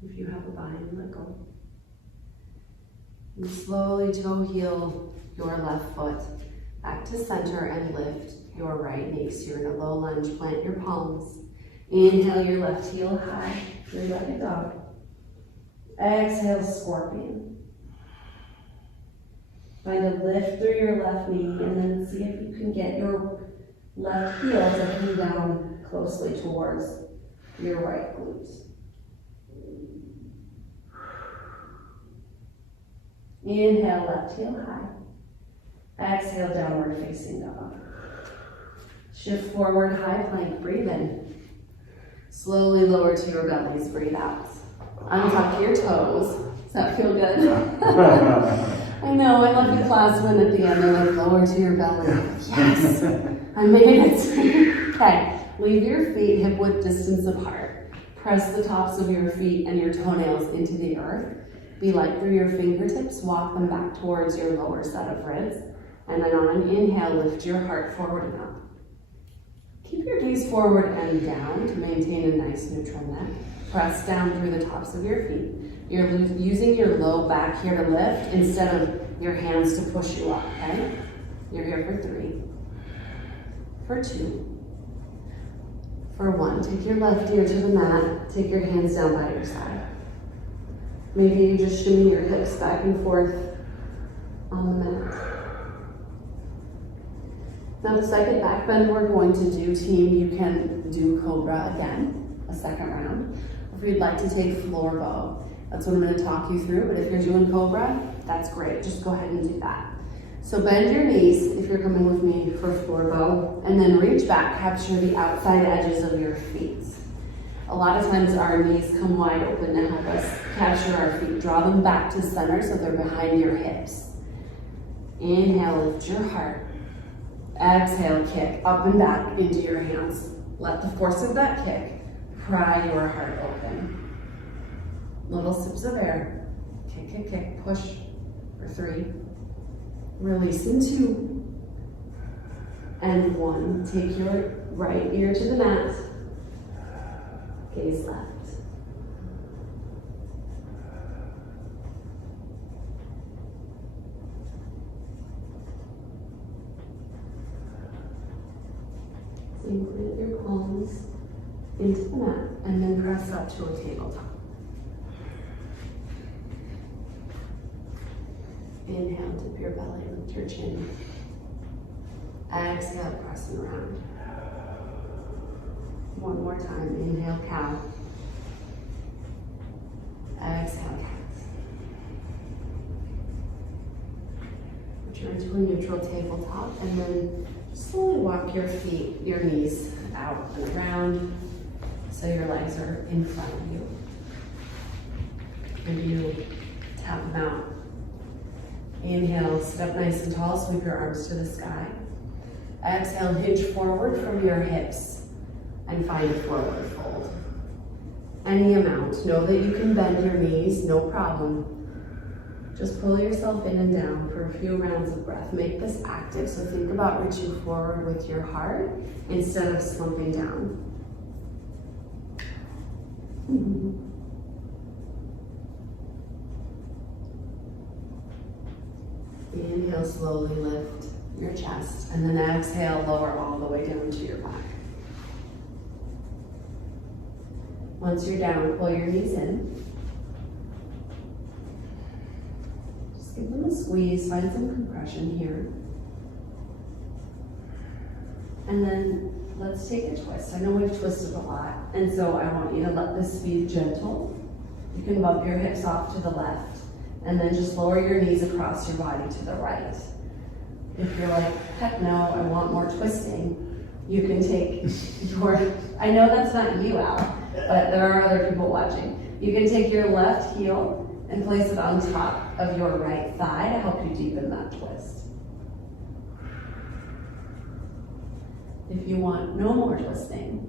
If you have a bind, let go. And slowly toe heel your left foot back to center and lift your right knee. So you're in a low lunge, plant your palms. Inhale your left heel high, three-legged dog. Exhale, scorpion. Find a lift through your left knee and then see if you can get your left heel to come down closely towards your right glute. Inhale, left heel high. Exhale, downward facing dog. Shift forward, high plank, breathe in. Slowly lower to your bellies, breathe out. Untuck your toes. Does that feel good? I know, I love the class when at the end they're like, lower to your belly. Yes, I made it. Okay, leave your feet hip width distance apart. Press the tops of your feet and your toenails into the earth. Be light through your fingertips, walk them back towards your lower set of ribs. And then on an inhale, lift your heart forward and up. Keep your gaze forward and down to maintain a nice neutral neck. Press down through the tops of your feet. You're using your low back here to lift instead of your hands to push you up, okay? You're here for 3, for 2, for 1. Take your left ear to the mat. Take your hands down by your side. Maybe you just shimmy your hips back and forth on the mat. Now the second back bend we're going to do, team, you can do Cobra again, a second round. If you'd like to take floor bow, that's what I'm going to talk you through, but if you're doing Cobra, that's great. Just go ahead and do that. So bend your knees if you're coming with me for floor bow, and then reach back, capture the outside edges of your feet. A lot of times our knees come wide open to help us capture our feet. Draw them back to center so they're behind your hips. Inhale, lift your heart. Exhale, kick up and back into your hands. Let the force of that kick pry your heart open. Little sips of air. Kick, kick, kick. Push for 3. Release in 2. And 1. Take your right ear to the mat. Gaze left. Plant your palms into the mat and then press up to a tabletop. Inhale, dip your belly, lift your chin. Exhale, pressing around. One more time. Inhale, cow. Exhale, cat. Return to a neutral tabletop and then slowly walk your feet, your knees out and around so your legs are in front of you. And you tap them out. Inhale, sit up nice and tall, sweep your arms to the sky. Exhale, hinge forward from your hips and find a forward fold. Any amount. Know that you can bend your knees, no problem. Just pull yourself in and down for a few rounds of breath. Make this active, so think about reaching forward with your heart instead of slumping down. Inhale, slowly lift your chest, and then exhale, lower all the way down to your back. Once you're down, pull your knees in. Just give them a squeeze, find some compression here. And then let's take a twist. I know we've twisted a lot, and so I want you to let this be gentle. You can bump your hips off to the left, and then just lower your knees across your body to the right. If you're like, heck no, I want more twisting, you can take your, I know that's not you, Al, but there are other people watching. You can take your left heel and place it on top of your right thigh to help you deepen that twist. If you want no more twisting,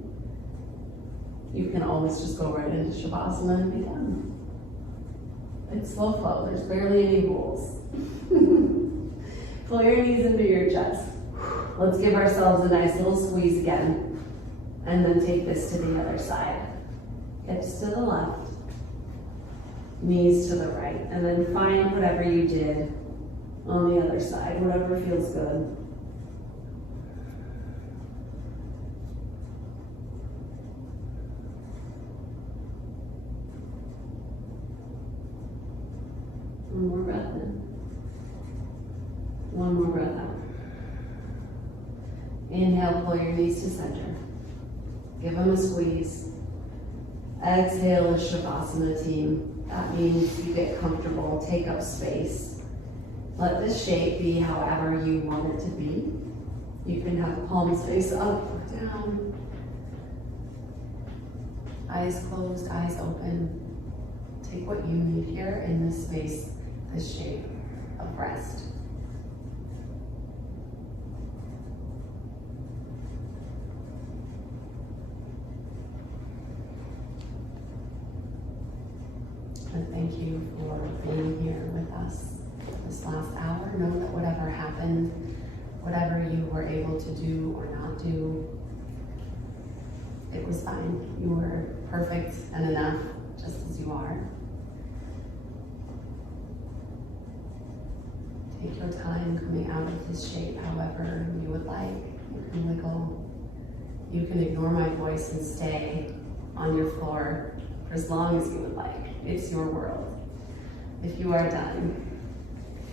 you can always just go right into Shavasana and be done. It's slow flow, there's barely any rules. Pull your knees into your chest. Let's give ourselves a nice little squeeze again. And then take this to the other side. Hips to the left, knees to the right. And then find whatever you did on the other side, whatever feels good. One more breath in. One more breath out. Inhale, pull your knees to center. Give them a squeeze. Exhale, a Shavasana, team. That means you get comfortable, take up space. Let this shape be however you want it to be. You can have palms face up or down. Eyes closed, eyes open. Take what you need here in this space, this shape of rest. And thank you for being here with us this last hour. Know that whatever happened, whatever you were able to do or not do, it was fine. You were perfect and enough just as you are. Take your time coming out of this shape however you would like. You can wiggle. You can ignore my voice and stay on your floor for as long as you would like. It's your world. If you are done,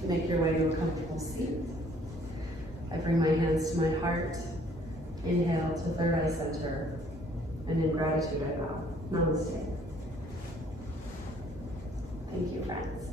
make your way to a comfortable seat. I bring my hands to my heart. Inhale to third eye center. And in gratitude, I bow. Namaste. Thank you, friends.